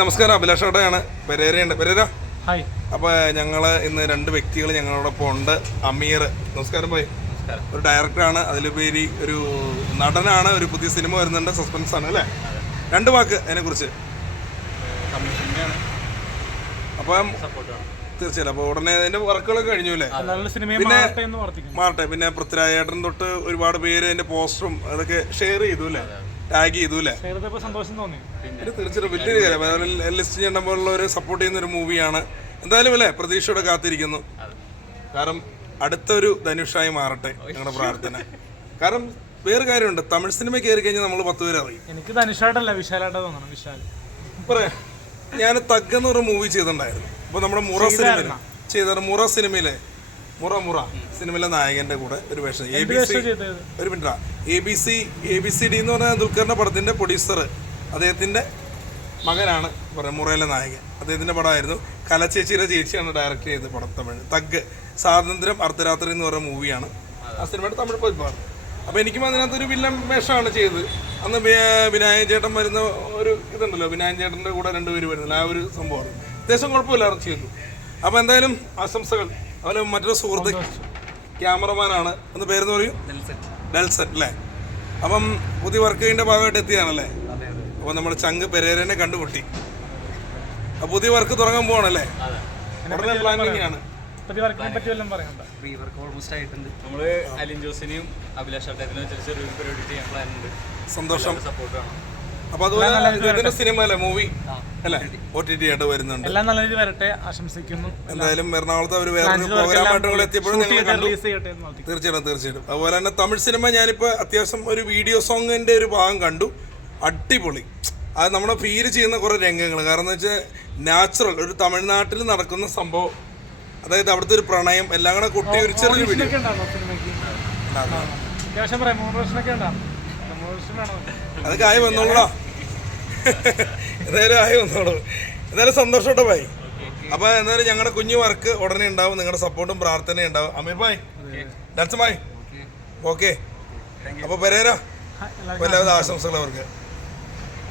നമസ്കാരം, അഭിലാഷ് ഏട്ടയാണ്. പെരേരയുണ്ട്. പെരേര ഹായ്. അപ്പോൾ ഞങ്ങൾ ഇന്ന് രണ്ട് വ്യക്തികൾ ഞങ്ങളോടൊപ്പം ഉണ്ട്. അമീർ, നമസ്കാരം ഭായ്. ഒരു ഡയറക്ടറാണ്, അതിലുപരി ഒരു നടനാണ്. ഒരു പുതിയ സിനിമ വരുന്നുണ്ട്, സസ്പെൻസ് ആണ് അല്ലേ? രണ്ട് വാക്ക് അതിനെക്കുറിച്ച്. അപ്പം തീർച്ചയായും അപ്പോൾ ഉടനെ അതിൻ്റെ വർക്കുകളൊക്കെ കഴിഞ്ഞു അല്ലേ? പിന്നെ മാറട്ടെ. പിന്നെ പൃഥ്വിരാജേട്ടൻ തൊട്ട് ഒരുപാട് പേര് അതിൻ്റെ പോസ്റ്ററും അതൊക്കെ ഷെയർ ചെയ്തു അല്ലേ, ടാഗ് ചെയ്തു അല്ലേ? തീർച്ചയായിട്ടും വലിയൊരു കാര്യം. അതുപോലെ ലിസ്റ്റ് ചെയ്യണം പോലുള്ള ഒരു സപ്പോർട്ട് ചെയ്യുന്ന ഒരു മൂവിയാണ്. എന്തായാലും അല്ലേ, പ്രതീക്ഷയോടെ കാത്തിരിക്കുന്നു. കാരണം അടുത്തൊരു ധനുഷായി മാറട്ടെ ഞങ്ങളുടെ പ്രാർത്ഥന. കാരണം വേറെ കാര്യമുണ്ട്, തമിഴ് സിനിമ കയറി കഴിഞ്ഞാൽ നമ്മൾ 10 പേര് അറിയും. എനിക്ക് ധനുഷായിട്ടല്ല വിശാലായിട്ടാ തോന്നണം. വിശാൽ പറയാ, ഞാൻ തഗ് എന്ന് പറഞ്ഞ മൂവി ചെയ്തിട്ടുണ്ടായിരുന്നു. അപ്പോൾ നമ്മുടെ മുറ സിനിമയിൽ ചെയ്ത മുറ സിനിമയിലെ മുറ സിനിമയിലെ നായകന്റെ കൂടെ ഒരു വേഷം. ഒരു മിനിറ്റാ, ABCD എന്ന് പറഞ്ഞ ദുൽഖറിന്റെ പടത്തിന്റെ പ്രൊഡ്യൂസർ, അദ്ദേഹത്തിന്റെ മകനാണ് പറയാം മുറയിലെ നായകൻ. അദ്ദേഹത്തിന്റെ പടമായിരുന്നു. കലച്ചേച്ചിയുടെ ചേച്ചിയാണ് ഡയറക്റ്റ് ചെയ്ത പടം. തമിഴ് തഗ്, സ്വാതന്ത്ര്യം അർദ്ധരാത്രി എന്ന് പറയുന്ന മൂവിയാണ് ആ സിനിമയുടെ തമിഴ് പതിപ്പാണ്. അപ്പോൾ എനിക്കും അതിനകത്തൊരു വില്ലൻ വേഷമാണ് ചെയ്തത്. അന്ന് വിനായക ചേട്ടൻ വരുന്ന ഒരു ഇതുണ്ടല്ലോ, വിനായക ചേട്ടൻ്റെ കൂടെ 2 പേര് വരുന്നില്ല, ആ ഒരു സംഭവമാണ്. അത്യാവശ്യം കുഴപ്പമില്ലാതെ ചെയ്തു. അപ്പോൾ എന്തായാലും ആശംസകൾ. അതുപോലെ മറ്റൊരു സുഹൃത്ത് ക്യാമറമാനാണ്, ഒന്ന് പേരെന്ന് പറയും, ഡെൽസൺ അല്ലേ? അപ്പം പുതിയ വർക്കിൻ്റെ ഭാഗമായിട്ട് എത്തിയതാണല്ലേ? അപ്പോൾ നമ്മൾ ചങ്ക് പെരേരനെ കണ്ടുമുട്ടി. അപ്പോൾ പുതിയ വർക്ക് തുടങ്ങാൻ പോവാണല്ലേ? ഉടനെ പ്ലാനിങ് ആണ്. നമ്മള് അലിൻ ജോസിനെയും അഭിലാഷ് സന്തോഷം. അപ്പൊ അതുപോലെ ഇതിന്റെ സിനിമ അല്ലേ, മൂവി അല്ലേ, OTT ആയിട്ട് വരുന്നുണ്ട്. എല്ലാം നല്ല രീതിയിൽ വരട്ടെ, ആശംസിക്കുന്നു. എന്തായാലും എറണാകുളത്ത് അവർ വേറെ പ്രോഗ്രാമായിട്ട് എത്തിയപ്പോഴും തീർച്ചയായിട്ടും. അതുപോലെ തന്നെ തമിഴ് സിനിമ ഞാനിപ്പോൾ അത്യാവശ്യം ഒരു വീഡിയോ സോങ്ങിന്റെ ഒരു ഭാഗം കണ്ടു. അടിപൊളി. അത് നമ്മളെ ഫീൽ ചെയ്യുന്ന കുറേ രംഗങ്ങൾ. കാരണം എന്ന് വെച്ചാൽ നാച്ചുറൽ ഒരു തമിഴ്നാട്ടിൽ നടക്കുന്ന സംഭവം, അതായത് അവിടുത്തെ ഒരു പ്രണയം എല്ലാം കൂടെ കുട്ടി ഒരു ചെറിയ വീഡിയോ. അതൊക്കെ ആയി വന്നോളൂ. എന്തായാലും ആയി വന്നോളൂ. എന്തായാലും സന്തോഷോട്ടോ ഭായ്. അപ്പോൾ എന്തായാലും ഞങ്ങളുടെ കുഞ്ഞു വർക്ക് ഉടനെ ഉണ്ടാവും. നിങ്ങളുടെ സപ്പോർട്ടും പ്രാർത്ഥനയും ഉണ്ടാവും. അമീർ ഭായ്, ഡാൻസ് ഭായ്, ഓക്കെ. അപ്പോൾ പെരേര എല്ലാവിധ ആശംസകൾ അവർക്ക്.